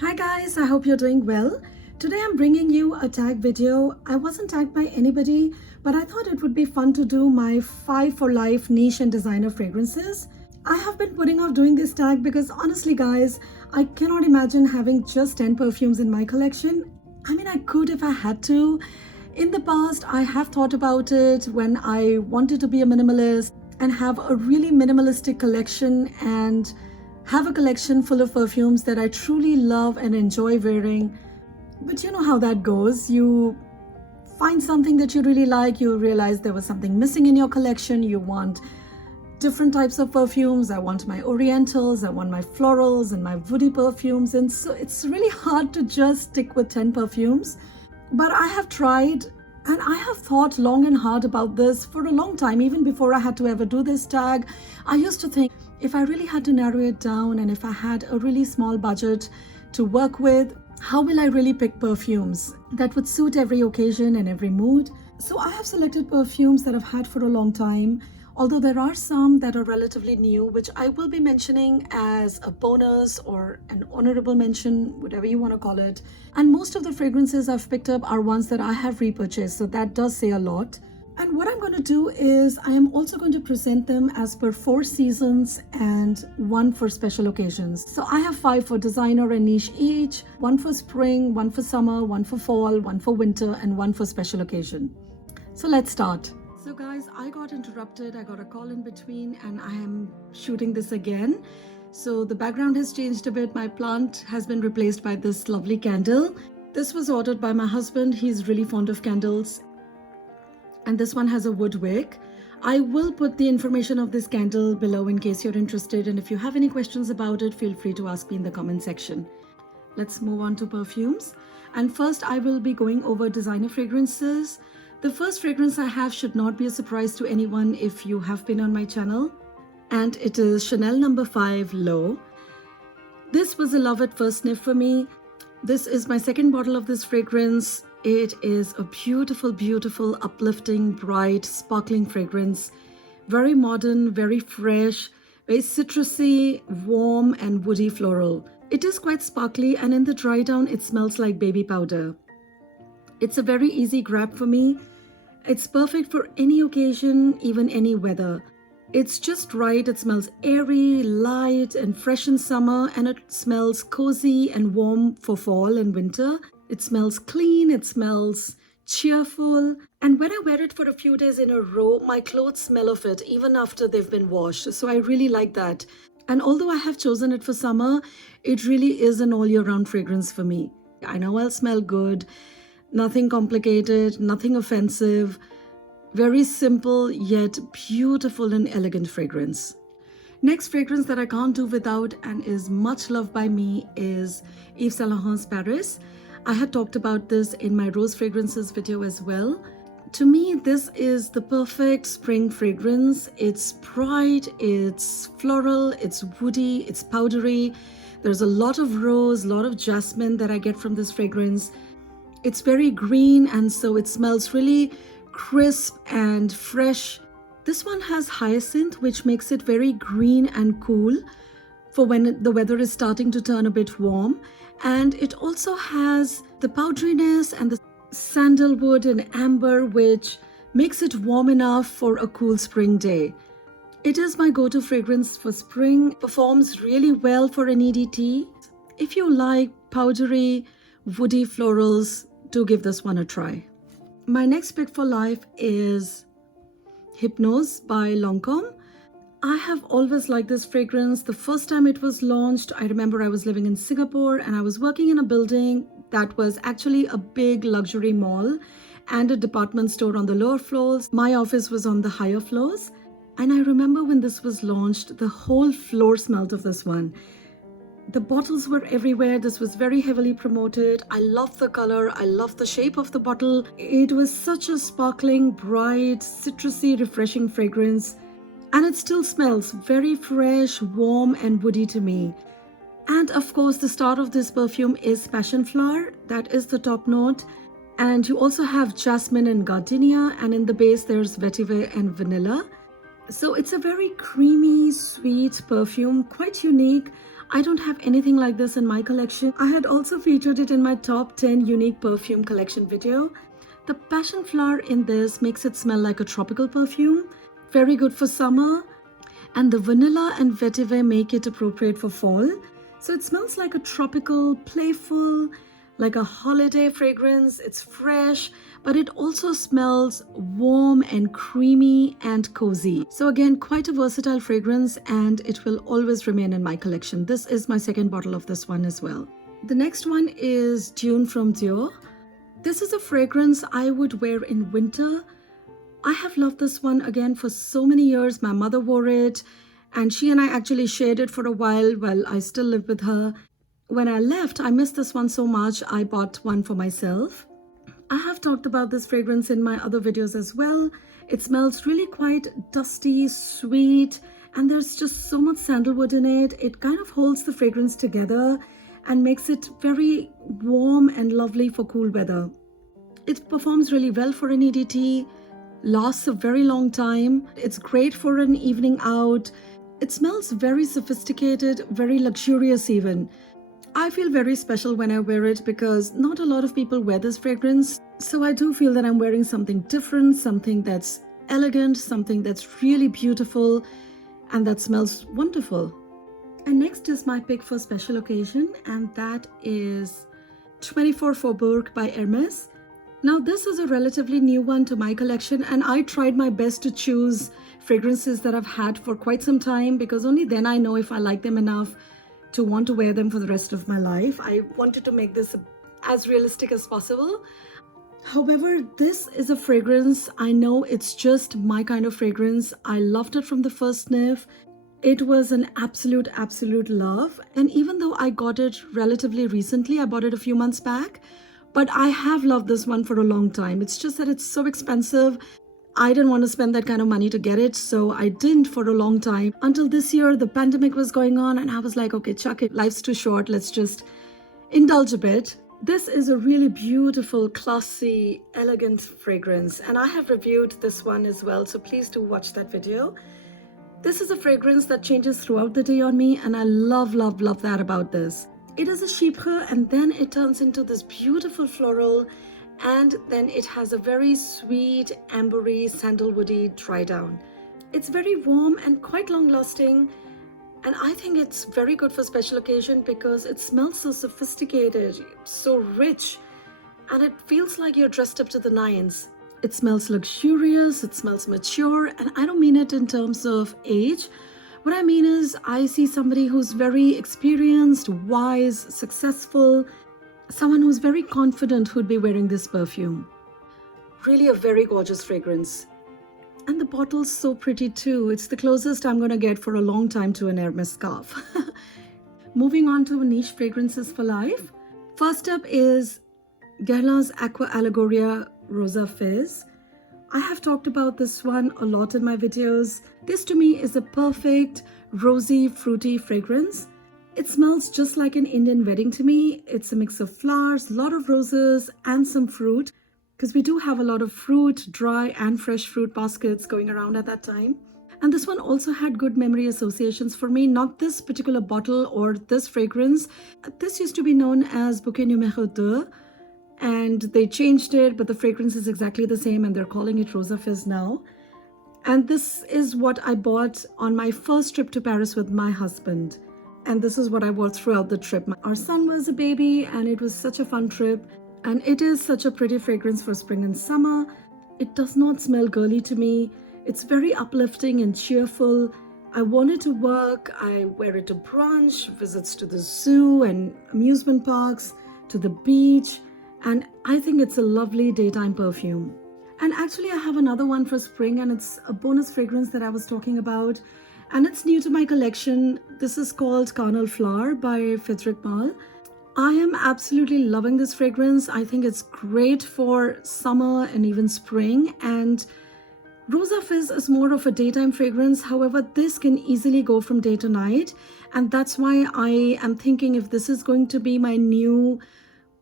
Hi guys, I hope you're doing well. Today I'm bringing you a tag video. I wasn't tagged by anybody, but I thought it would be fun to do my 5 for life niche and designer fragrances. I have been putting off doing this tag because honestly guys, I cannot imagine having just 10 perfumes in my collection. I mean, I could if I had to. In the past, I have thought about it when I wanted to be a minimalist and have a really minimalistic collection and have a collection full of perfumes that I truly love and enjoy wearing. But you know how that goes. You find something that you really like, you realize there was something missing in your collection, you want different types of perfumes. I want my orientals, I want my florals and my woody perfumes, and so it's really hard to just stick with 10 perfumes. But I have tried and I have thought long and hard about this for a long time. Even before I had to ever do this tag, I used to think, if I really had to narrow it down and if I had a really small budget to work with, how will I really pick perfumes that would suit every occasion and every mood? So I have selected perfumes that I've had for a long time, although there are some that are relatively new, which I will be mentioning as a bonus or an honorable mention, whatever you want to call it. And most of the fragrances I've picked up are ones that I have repurchased, so that does say a lot. And what I'm going to do is I am also going to present them as per 4 seasons and 1 for special occasions. So I have 5 for designer and niche each, 1 for spring, 1 for summer, 1 for fall, 1 for winter, and 1 for special occasion. So let's start. So guys, I got interrupted. I got a call in between and I am shooting this again. So the background has changed a bit. My plant has been replaced by this lovely candle. This was ordered by my husband. He's really fond of candles. And this one has a wood wick. I will put the information of this candle below in case you're interested, and if you have any questions about it, feel free to ask me in the comment section. Let's move on to perfumes. And first I will be going over designer fragrances. The first fragrance I have should not be a surprise to anyone if you have been on my channel, and it is Chanel No. 5 Low. This was a love at first sniff for me. This is my second bottle of this fragrance. It is a beautiful, beautiful, uplifting, bright, sparkling fragrance. Very modern, very fresh, very citrusy, warm, and woody floral. It is quite sparkly, and in the dry down, it smells like baby powder. It's a very easy grab for me. It's perfect for any occasion, even any weather. It's just right. It smells airy, light, and fresh in summer, and it smells cozy and warm for fall and winter. It smells clean, it smells cheerful, and when I wear it for a few days in a row, my clothes smell of it even after they've been washed. So I really like that. And although I have chosen it for summer, it really is an all year round fragrance for me. I know I'll smell good, nothing complicated, nothing offensive, very simple yet beautiful and elegant fragrance. Next fragrance that I can't do without and is much loved by me is Yves Saint Laurent's Paris. I had talked about this in my rose fragrances video as well. To me, this is the perfect spring fragrance. It's bright, it's floral, it's woody, it's powdery. There's a lot of rose, a lot of jasmine that I get from this fragrance. It's very green, and so it smells really crisp and fresh. This one has hyacinth, which makes it very green and cool for when the weather is starting to turn a bit warm. And it also has the powderiness and the sandalwood and amber, which makes it warm enough for a cool spring day. It is my go-to fragrance for spring, performs really well for an EDT. If you like powdery, woody florals, do give this one a try. My next pick for life is Hypnose by Lancôme. I have always liked this fragrance. The first time it was launched, I remember I was living in Singapore and I was working in a building that was actually a big luxury mall and a department store on the lower floors. My office was on the higher floors. And I remember when this was launched, the whole floor smelled of this one. The bottles were everywhere. This was very heavily promoted. I loved the color. I loved the shape of the bottle. It was such a sparkling, bright, citrusy, refreshing fragrance. And it still smells very fresh, warm, and woody to me. And of course, the star of this perfume is passion flower. That is the top note. And you also have jasmine and gardenia. And in the base, there's vetiver and vanilla. So it's a very creamy, sweet perfume, quite unique. I don't have anything like this in my collection. I had also featured it in my top 10 unique perfume collection video. The passion flower in this makes it smell like a tropical perfume, very good for summer, and the vanilla and vetiver make it appropriate for fall. So it smells like a tropical, playful, like a holiday fragrance. It's fresh, but it also smells warm and creamy and cozy. So again, quite a versatile fragrance, and it will always remain in my collection. This is my second bottle of this one as well. The next one is Dune from Dior. This is a fragrance I would wear in winter. I have loved this one again for so many years. My mother wore it, and she and I actually shared it for a while I still lived with her. When I left, I missed this one so much, I bought one for myself. I have talked about this fragrance in my other videos as well. It smells really quite dusty, sweet, and there's just so much sandalwood in it. It kind of holds the fragrance together and makes it very warm and lovely for cool weather. It performs really well for an EDT, lasts a very long time. It's great for an evening out. It smells very sophisticated, very luxurious even. I feel very special when I wear it because not a lot of people wear this fragrance. So I do feel that I'm wearing something different, something that's elegant, something that's really beautiful, and that smells wonderful. And next is my pick for special occasion, and that is 24 Faubourg by Hermes. Now this is a relatively new one to my collection, and I tried my best to choose fragrances that I've had for quite some time because only then I know if I like them enough to want to wear them for the rest of my life. I wanted to make this as realistic as possible. However, this is a fragrance, I know it's just my kind of fragrance. I loved it from the first sniff. It was an absolute love. And even though I got it relatively recently, I bought it a few months back, but I have loved this one for a long time. It's just that it's so expensive. I didn't want to spend that kind of money to get it, so I didn't for a long time. Until this year, the pandemic was going on, and I was like, okay, chuck it. Life's too short. Let's just indulge a bit. This is a really beautiful, classy, elegant fragrance, and I have reviewed this one as well, so please do watch that video. This is a fragrance that changes throughout the day on me, and I love that about this. It is a chypre, and then it turns into this beautiful floral, and then it has a very sweet, ambery, sandalwoody dry down. It's very warm and quite long lasting, and I think it's very good for special occasion because it smells so sophisticated, so rich, and it feels like you're dressed up to the nines. It smells luxurious, it smells mature, and I don't mean it in terms of age. What I mean is I see somebody who's very experienced, wise, successful, someone who's very confident who'd be wearing this perfume. Really a very gorgeous fragrance. And the bottle's so pretty too. It's the closest I'm going to get for a long time to an Hermes scarf. Moving on to niche fragrances for life. First up is Guerlain's Aqua Allegoria Rosa Fizz. I have talked about this one a lot in my videos. This to me is a perfect rosy, fruity fragrance. It smells just like an Indian wedding to me. It's a mix of flowers, a lot of roses, and some fruit, because we do have a lot of fruit, dry and fresh fruit baskets going around at that time. And this one also had good memory associations for me, not this particular bottle or this fragrance. This used to be known as Bouquet Numéro 2, and they changed it, but the fragrance is exactly the same, and they're calling it Rosa Fizz now. And this is what I bought on my first trip to Paris with my husband. And this is what I wore throughout the trip. Our son was a baby, and it was such a fun trip. And it is such a pretty fragrance for spring and summer. It does not smell girly to me. It's very uplifting and cheerful. I wear it to work, I wear it to brunch, visits to the zoo and amusement parks, to the beach. And I think it's a lovely daytime perfume. And actually I have another one for spring, and it's a bonus fragrance that I was talking about. And it's new to my collection. This is called Carnal Flower by Frederic Malle. I am absolutely loving this fragrance. I think it's great for summer and even spring. And Rosa Fizz is more of a daytime fragrance. However, this can easily go from day to night. And that's why I am thinking if this is going to be my new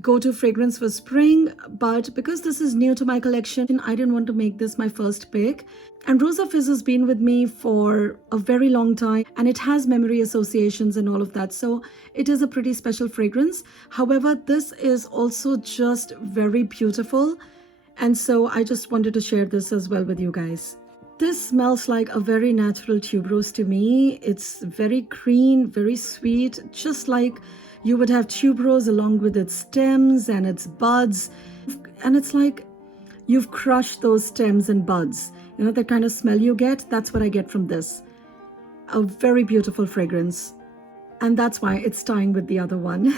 go-to fragrance for spring, but because this is new to my collection, I didn't want to make this my first pick. And Rosa Fizz has been with me for a very long time, and it has memory associations and all of that, so it is a pretty special fragrance. However, this is also just very beautiful, and so I just wanted to share this as well with you guys. This smells like a very natural tuberose to me. It's very green, very sweet, just like you would have tuberose along with its stems and its buds. And it's like you've crushed those stems and buds. You know, the kind of smell you get, that's what I get from this. A very beautiful fragrance. And that's why it's tying with the other one.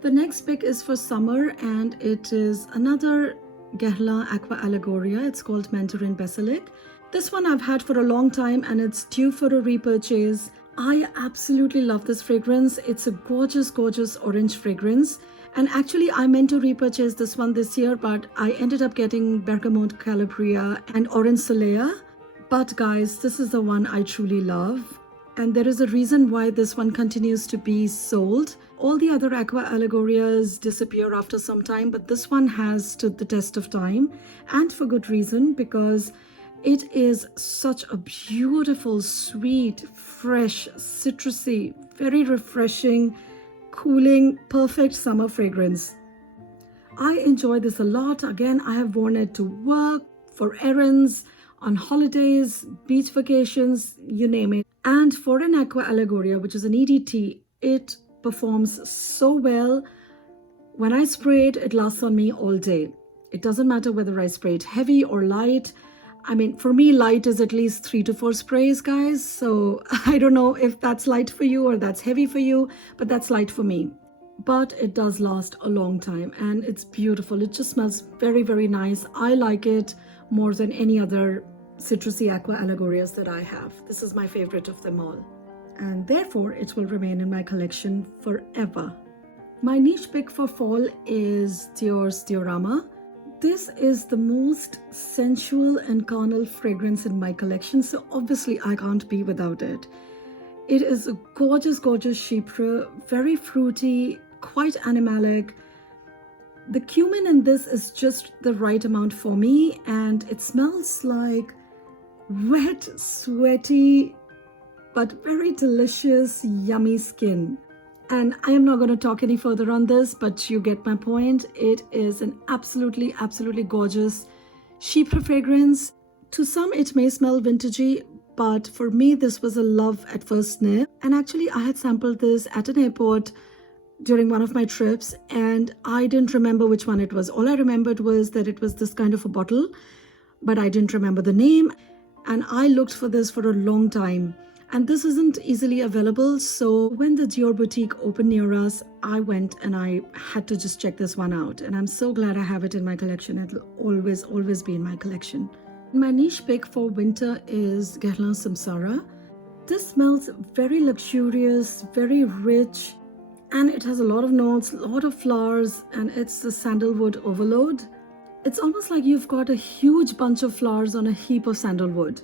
The next pick is for summer, and it is another Guerlain Aqua Allegoria. It's called Mandarin Basilic. This one I've had for a long time, and it's due for a repurchase. I absolutely love this fragrance. It's a gorgeous, gorgeous orange fragrance. And actually, I meant to repurchase this one this year, but I ended up getting Bergamot Calabria and Orange Soleil. But guys, this is the one I truly love. And there is a reason why this one continues to be sold. All the other Aqua Allegorias disappear after some time, but this one has stood the test of time, and for good reason, because it is such a beautiful, sweet, fresh, citrusy, very refreshing, cooling, perfect summer fragrance. I enjoy this a lot. Again, I have worn it to work, for errands, on holidays, beach vacations, you name it. And for an Aqua Allegoria, which is an EDT, it performs so well. When I spray it, it lasts on me all day. It doesn't matter whether I spray it heavy or light. I mean, for me, light is at least 3 to 4 sprays, guys. So I don't know if that's light for you or that's heavy for you, but that's light for me. But it does last a long time, and it's beautiful. It just smells very, very nice. I like it more than any other citrusy Aqua Allegorias that I have. This is my favorite of them all, and therefore it will remain in my collection forever. My niche pick for fall is Dior's Diorama. This is the most sensual and carnal fragrance in my collection, so obviously I can't be without it. It is a gorgeous, gorgeous chypre, very fruity, quite animalic. The cumin in this is just the right amount for me, and it smells like wet, sweaty, but very delicious, yummy skin. And I am not going to talk any further on this, but you get my point. It is an absolutely, absolutely gorgeous chypre fragrance. To some, it may smell vintagey, but for me, this was a love at first sniff. And actually, I had sampled this at an airport during one of my trips, and I didn't remember which one it was. All I remembered was that it was this kind of a bottle, but I didn't remember the name. And I looked for this for a long time. And this isn't easily available, so when the Dior boutique opened near us, I went and I had to just check this one out. And I'm so glad I have it in my collection. It'll always, always be in my collection. My niche pick for winter is Guerlain Samsara. This smells very luxurious, very rich, and it has a lot of notes, a lot of flowers, and it's the sandalwood overload. It's almost like you've got a huge bunch of flowers on a heap of sandalwood.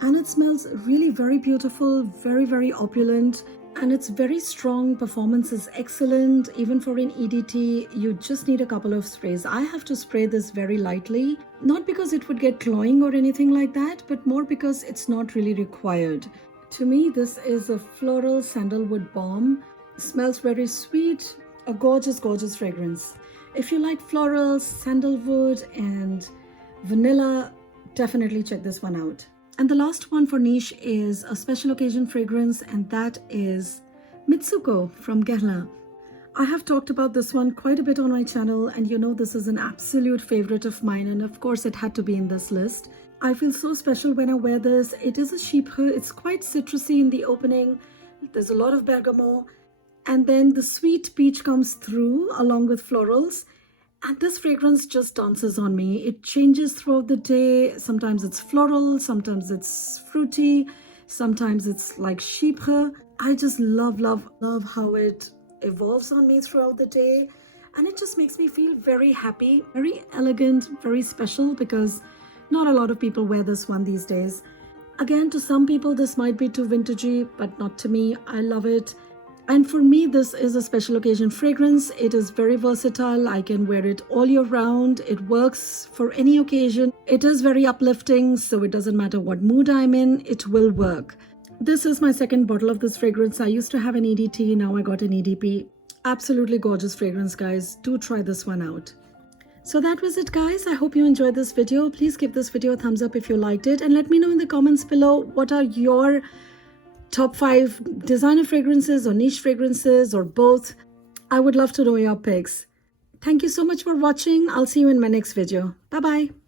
And it smells really very beautiful, very, very opulent, and it's very strong. Performance is excellent. Even for an EDT, you just need a couple of sprays. I have to spray this very lightly, not because it would get cloying or anything like that, but more because it's not really required. To me, this is a floral sandalwood balm. It smells very sweet, a gorgeous, gorgeous fragrance. If you like florals, sandalwood, and vanilla, definitely check this one out. And the last one for niche is a special occasion fragrance, and that is Mitsuko from Guerlain. I have talked about this one quite a bit on my channel, and you know this is an absolute favorite of mine, and of course it had to be in this list. I feel so special when I wear this. It is a chypre, it's quite citrusy in the opening, there's a lot of bergamot, and then the sweet peach comes through along with florals. And this fragrance just dances on me. It changes throughout the day. Sometimes it's floral, sometimes it's fruity, sometimes it's like chypre. I just love, love, love how it evolves on me throughout the day. And it just makes me feel very happy, very elegant, very special, because not a lot of people wear this one these days. Again, to some people, this might be too vintagey, but not to me. I love it. And for me, this is a special occasion fragrance. It is very versatile. I can wear it all year round. It works for any occasion. It is very uplifting, so it doesn't matter what mood I'm in, it will work. This is my second bottle of this fragrance. I used to have an EDT, now I got an EDP. Absolutely gorgeous fragrance, guys. Do try this one out. So that was it, guys. I hope you enjoyed this video. Please give this video a thumbs up if you liked it, and let me know in the comments below what are your top 5 designer fragrances or niche fragrances or both. I would love to know your picks. Thank you so much for watching. I'll see you in my next video. Bye-bye.